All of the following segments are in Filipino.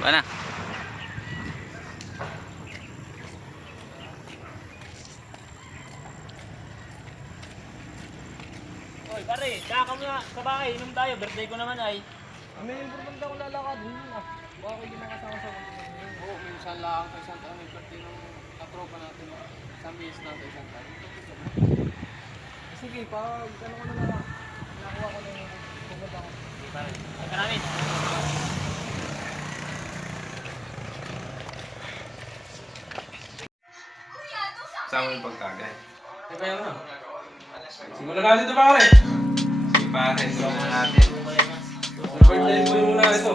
Mana? Oy, pare, kaya ka muna sa bahay, inom tayo. Birthday ko naman ay. May importante akong lalakad. Hindi na. Baka ko yung makasama sa kapatid. Oo, minsan lang sa isang taon, may birthday ng katropa natin. Isang bihis na sa isang taon. Sige, pag ano ko na lang. Nakuha ko na yung pupunta ko. Sige, pare. Ay ka namin. Sama yung pagkagay. Teka yan na. Simulan natin ito pare. Si pare, sama natin. Birthday boy muna ito.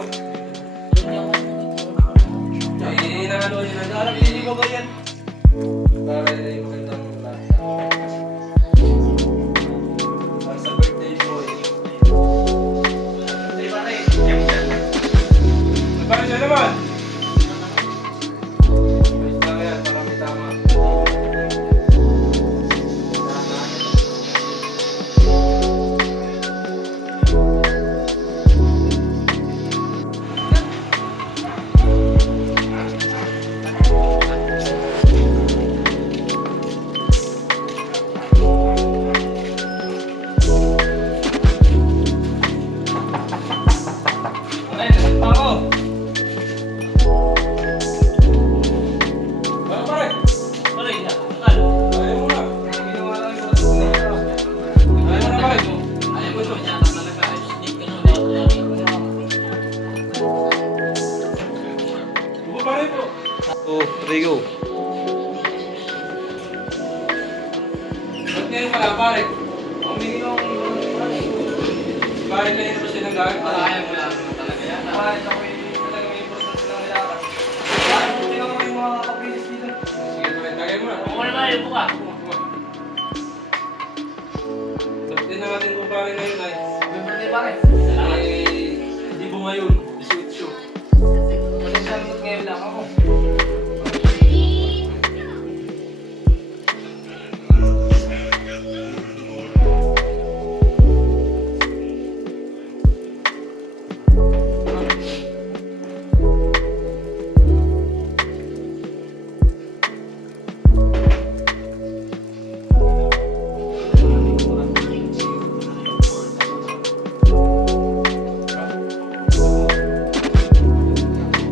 Eh, nakano yun. Nag-arap hindi ko ba yan? Para yung magandang lasa. Para sa birthday boy. Birthday, pare. Ay, pare siya naman. Ayos lang yan, para may tama. Ay, nalit pa ako. Ano pare? Pare, akal. Ayaw mo na. Ginawa lang yung sa ayaw mo na pare. Ayaw mo ito. Yata talaga. Hindi ka nung Upo pare po. Oh, Rigo. Ba't ngayon pala pare? Humingi ng pare kayo na ba siya ng gamit? Ayaw mo lang talaga yan. Pare, ako talaga may importante ng nilakad. Pare, buti naman yung mga kapilis dito. Sige pare, tagay mo na. Upo na ba? Upo ka. Sabitin na natin kung pare ngayon ay May birthday pare. ay hindi bumayon. 18. Kasi sagot ngayon lang ako.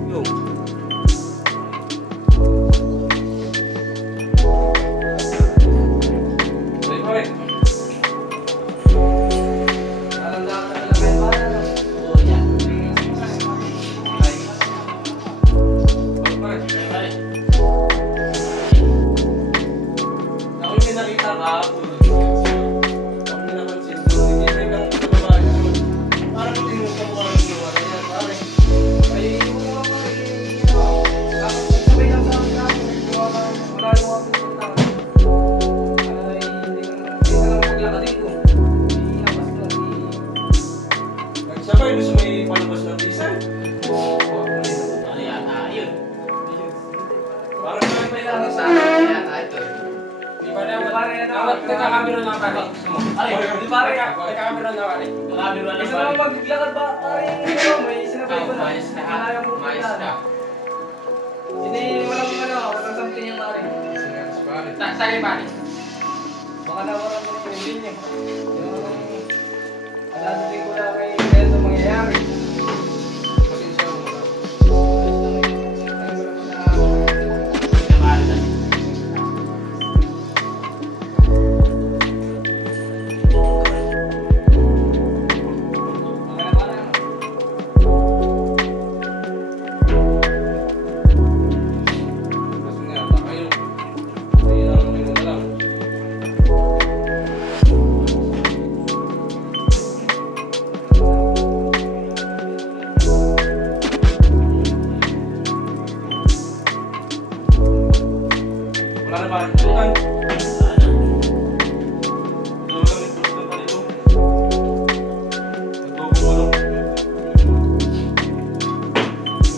Yo. Ay pare. Nalandaan ka na lang kayo pare. ano? Oo, yan. Ay pare. Pare. Ako yung may nakita kahapon. Ako yung napansin doon. Hindi may kang sa babae doon. Parang hindi mo sa mukha ng gawa na yan, pare. Ay, yung mga pare. Sabay lang sa akin namin. Gawa ka. Wala yung mga pupunta. Ay, hindi ka na maglakad dito. Ilabas na. Nagsabay doon sa may palabas ng diesel. Ano yata? Ayun. Parang may lang sa Di ba naman pare na? nagkakamera na pare. Pare, Di pare ka. Nagkakamera na pare. nakabiro lang Kasi pare. naman maglakad ba? Pare, may sinabay ko na. Ayaw mo punta. Hindi, walang something yung pare. Sige pare. Baka nawaran mo yung linya. Alalating ko na kay Nendo mangyayari. Pasensya mo na. Nakaalis na. Kasi nga, kayo. Hindi na lang may alam. Wala na pare. Pulutan. Tulungan may pulutan pa dito. Nagkukulong.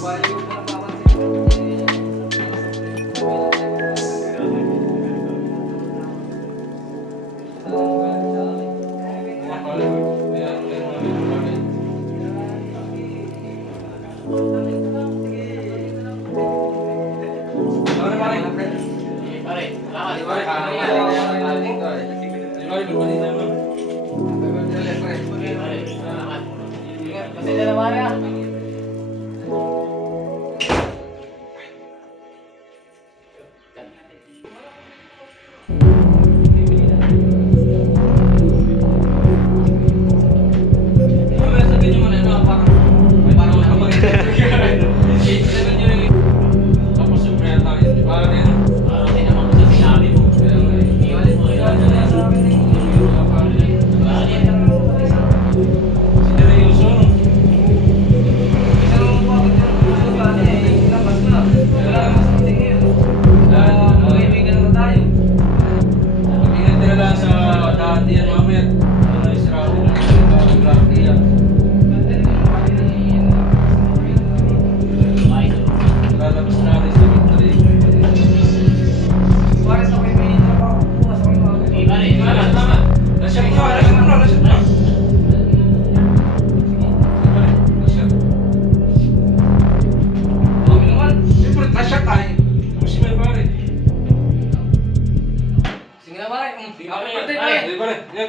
Bali ko na papansin. Mga pare. Kaya, may mga pare.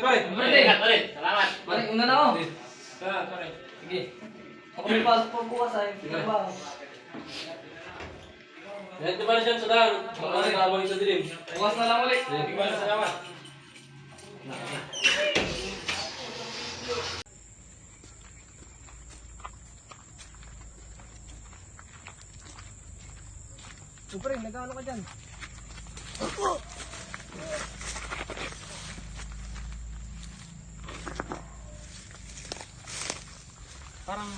pare. Pare, salamat. Pare, una na ako. Pare. Sige. Ako may pasok po bukas ay. Sige ba? Yan, di ba na siya sa daan? Baka nagkabang sa dilim. Bukas na lang ulit. Di ba na salamat? Pre, nag-ano ka dyan? Parang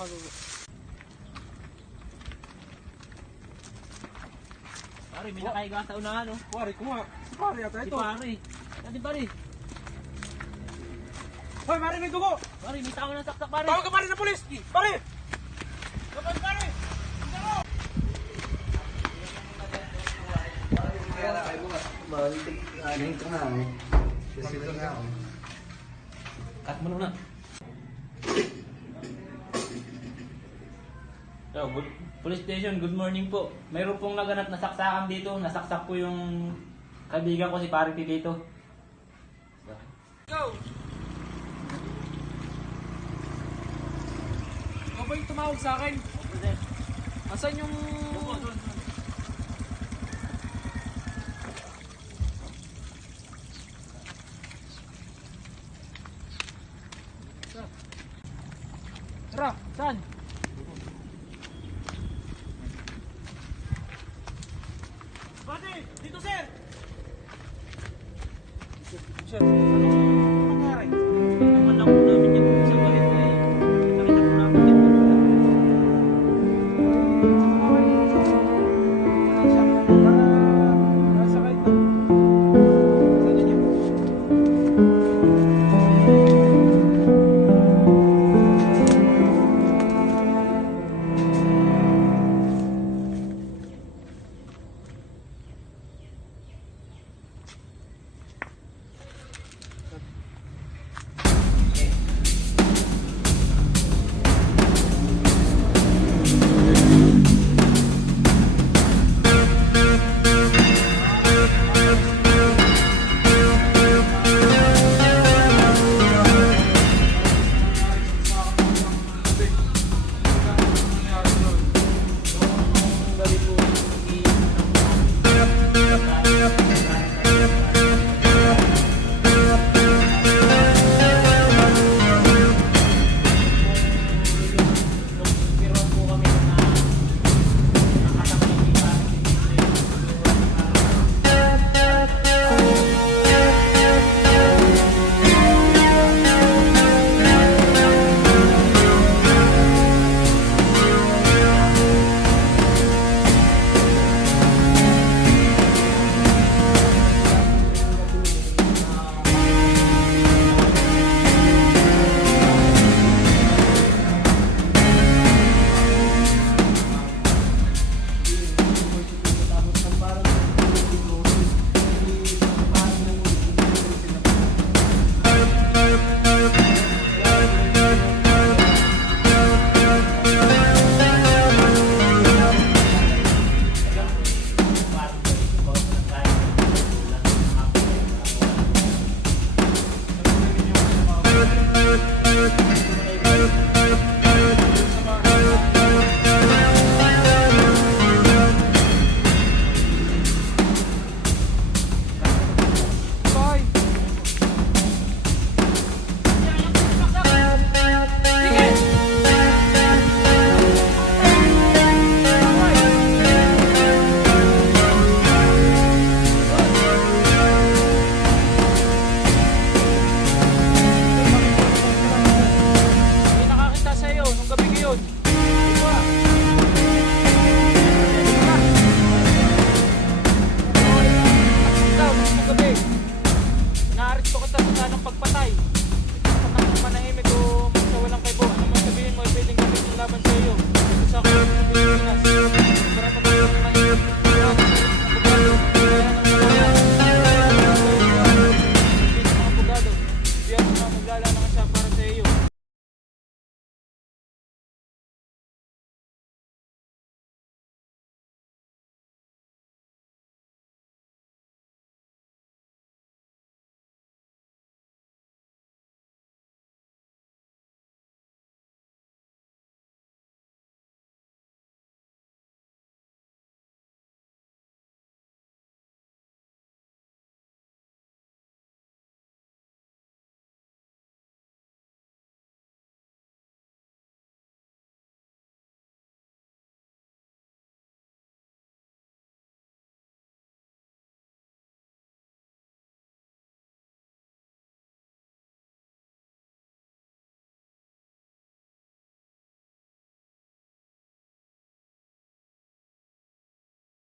Pare, may nakaiga sa unahan, no? Pare, kuma. Pare, ata Si pare. Ano pare? Hoy, pare, may dugo. Pare, may tao na saksak pare. Tawag ka pare sa pulis. Pare! Kapag pare! Cut mo na. So, police station, good morning po. Mayroon pong naganap na saksakan dito. Nasaksak po yung kaibigan ko si Pare Titito. Go! Ikaw ba yung tumawag sa akin? Asan yung... Tara, saan? Pati, dito sir! Sir, anong nangyari? Naman lang po namin yung isang galit na eh. Nakita po namin yung